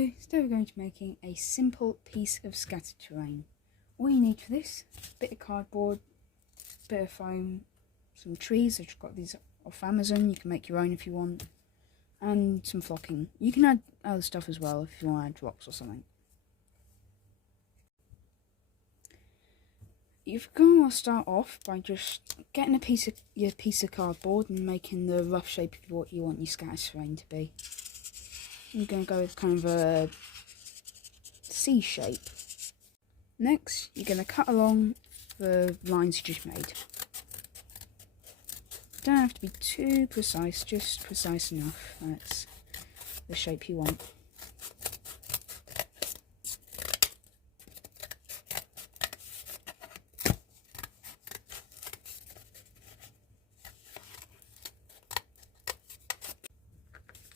So today we're going to be making a simple piece of scattered terrain. All you need for this, a bit of cardboard, a bit of foam, some trees. I've just got these off Amazon, you can make your own if you want, and some flocking. You can add other stuff as well if you want to add rocks or something. You're going to start off by just getting your piece of cardboard and making the rough shape of what you want your scattered terrain to be. I'm going to go with kind of a C shape. Next, you're going to cut along the lines you just made. Don't have to be too precise, just precise enough. That's the shape you want.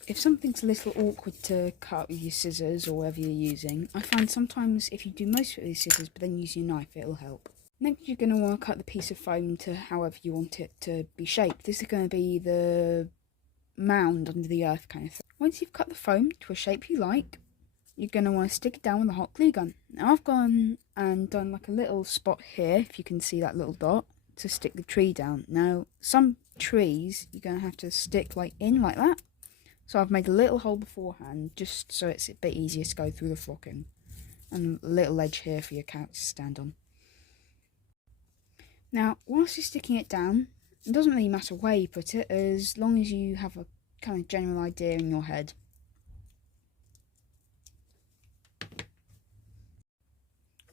If something's a little awkward to cut with your scissors or whatever you're using, I find sometimes if you do most of it with your scissors but then use your knife, it'll help. Next, you're going to want to cut the piece of foam to however you want it to be shaped. This is going to be the mound under the earth kind of thing. Once you've cut the foam to a shape you like, you're going to want to stick it down with a hot glue gun. Now I've gone and done like a little spot here, if you can see that little dot, to stick the tree down. Now some trees you're going to have to stick like in like that. So I've made a little hole beforehand, just so it's a bit easier to go through the flocking. And a little ledge here for your couch to stand on. Now, whilst you're sticking it down, it doesn't really matter where you put it, as long as you have a kind of general idea in your head.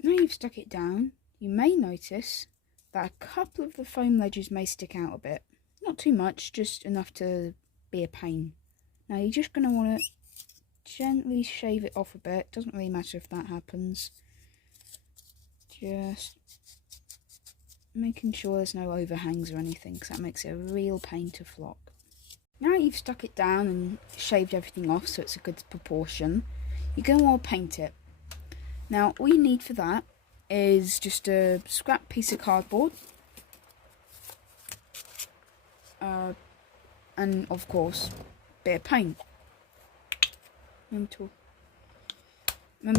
Now you've stuck it down, you may notice that a couple of the foam ledges may stick out a bit. Not too much, just enough to be a pain. Now you're just going to want to gently shave it off a bit. Doesn't really matter if that happens. Just making sure there's no overhangs or anything, because that makes it a real pain to flock. Now you've stuck it down and shaved everything off so it's a good proportion, you're going to want to paint it. Now all you need for that is just a scrap piece of cardboard. And of course, bit of paint. Remember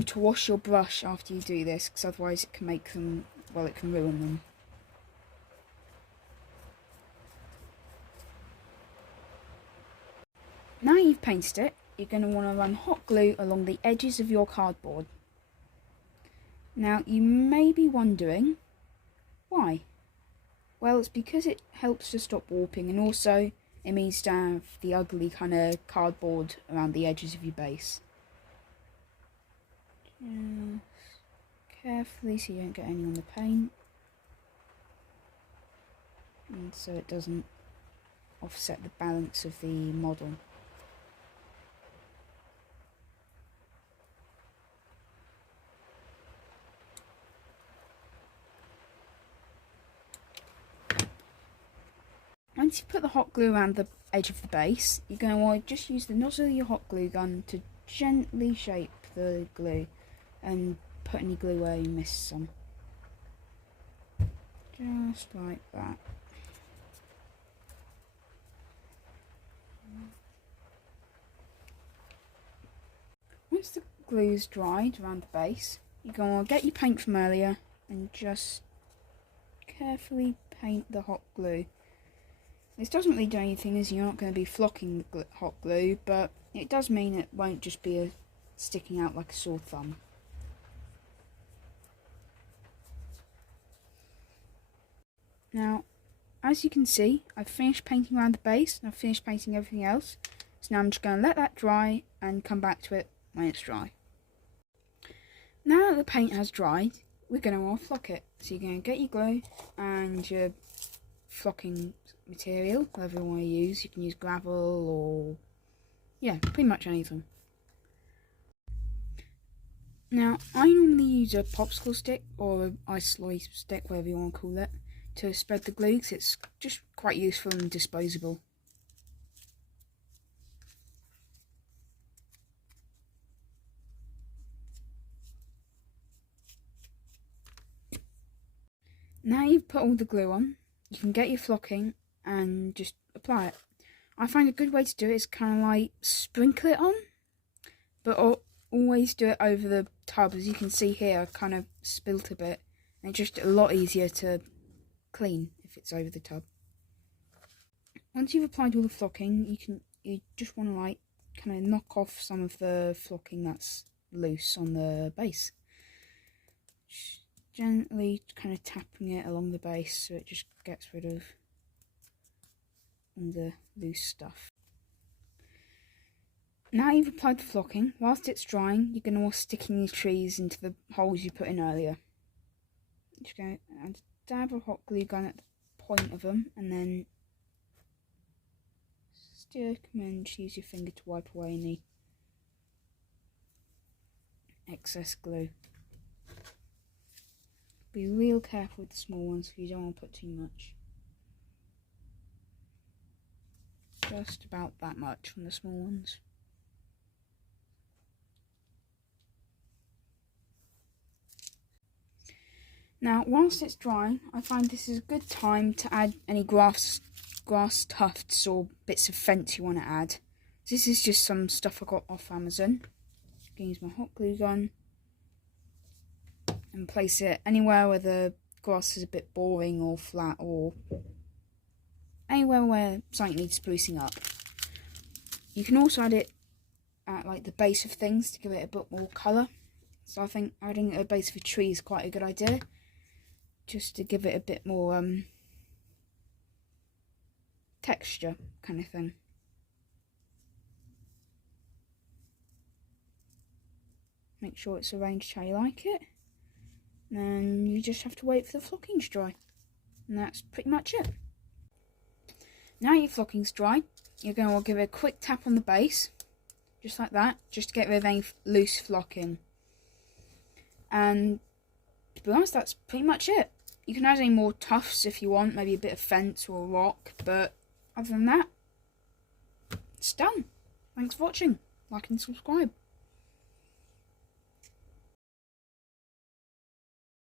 to wash your brush after you do this, because otherwise it can make them, well, it can ruin them. Now you've painted it, you're going to want to run hot glue along the edges of your cardboard. Now you may be wondering, why? Well, it's because it helps to stop warping, and also it means to have the ugly kind of cardboard around the edges of your base. Just carefully so you don't get any on the paint. And so it doesn't offset the balance of the model. Once you put the hot glue around the edge of the base, you're going to want to just use the nozzle of your hot glue gun to gently shape the glue and put any glue where you missed some. Just like that. Once the glue's dried around the base, you're going to want to get your paint from earlier and just carefully paint the hot glue. This doesn't really do anything, as you're not going to be flocking the hot glue, but it does mean it won't just be sticking out like a sore thumb. Now, as you can see, I've finished painting around the base, and I've finished painting everything else. So now I'm just going to let that dry and come back to it when it's dry. Now that the paint has dried, we're going to want to flock it. So you're going to get your glue and your flocking material, whatever you want to use. You can use gravel or, yeah, pretty much anything. Now, I normally use a popsicle stick or an ice lolly stick, whatever you want to call it, to spread the glue, because it's just quite useful and disposable. Now you've put all the glue on, you can get your flocking and just apply it. I find a good way to do it is kind of like sprinkle it on, but always do it over the tub. As you can see here, I kind of spilt a bit, and it's just a lot easier to clean if it's over the tub. Once you've applied all the flocking, you just want to like kind of knock off some of the flocking that's loose on the base. Just gently kind of tapping it along the base so it just gets rid of all the loose stuff. Now you've applied the flocking, whilst it's drying, you're going to stick in your trees into the holes you put in earlier. Just go and dab a hot glue gun at the point of them, and then stick them in. Just use your finger to wipe away any excess glue. Be real careful with the small ones because you don't want to put too much. Just about that much from the small ones. Now, whilst it's drying, I find this is a good time to add any grass tufts or bits of fence you want to add. This is just some stuff I got off Amazon. I'm going to use my hot glue gun and place it anywhere where the grass is a bit boring or flat, or anywhere where something needs sprucing up. You can also add it at like the base of things to give it a bit more colour. So I think adding it at the base of a tree is quite a good idea, just to give it a bit more texture kind of thing. Make sure it's arranged how you like it. Then you just have to wait for the flocking to dry. And that's pretty much it. Now your flocking's dry, you're going to give it a quick tap on the base, just like that, just to get rid of any loose flocking. And to be honest, that's pretty much it. You can add any more tufts if you want, maybe a bit of fence or a rock, but other than that, it's done. Thanks for watching. Like and subscribe.